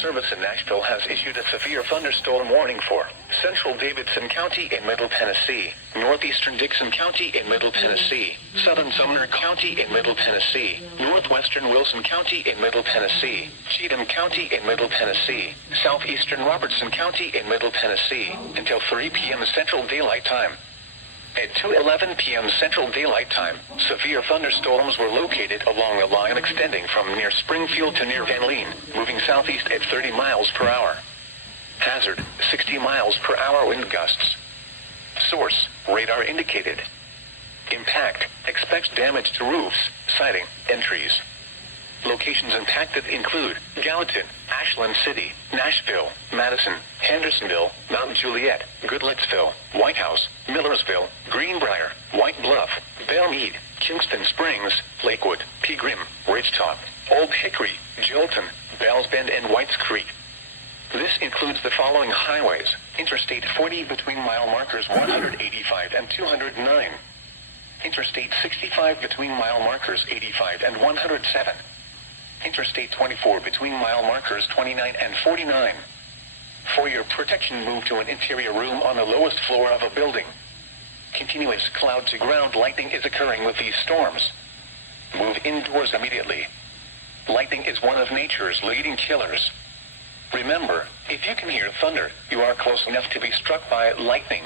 Service in Nashville has issued a severe thunderstorm warning for central Davidson County in Middle Tennessee, northeastern Dixon County in Middle Tennessee, southern Sumner County in Middle Tennessee, northwestern Wilson County in Middle Tennessee, Cheatham County in Middle Tennessee, southeastern Robertson County in Middle Tennessee, until 3 p.m. Central Daylight Time. At 2:11 p.m. Central Daylight Time, severe thunderstorms were located along a line extending from near Springfield to near Van Lean, moving southeast at 30 miles per hour. Hazard, 60 miles per hour wind gusts. Source, radar indicated. Impact, expects damage to roofs, siding, and trees. Locations impacted include Gallatin, Ashland City, Nashville, Madison, Hendersonville, Mount Juliet, Goodlettsville, White House, Millersville, Greenbrier, White Bluff, Belle Meade, Kingston Springs, Lakewood, Pegram, Ridgetop, Old Hickory, Jolton, Bells Bend, and Whites Creek. This includes the following highways: Interstate 40 between mile markers 185 and 209. Interstate 65 between mile markers 85 and 107. Interstate 24 between mile markers 29 and 49. For your protection, move to an interior room on the lowest floor of a building. Continuous cloud-to-ground lightning is occurring with these storms. Move indoors immediately. Lightning is one of nature's leading killers. Remember, if you can hear thunder, you are close enough to be struck by lightning.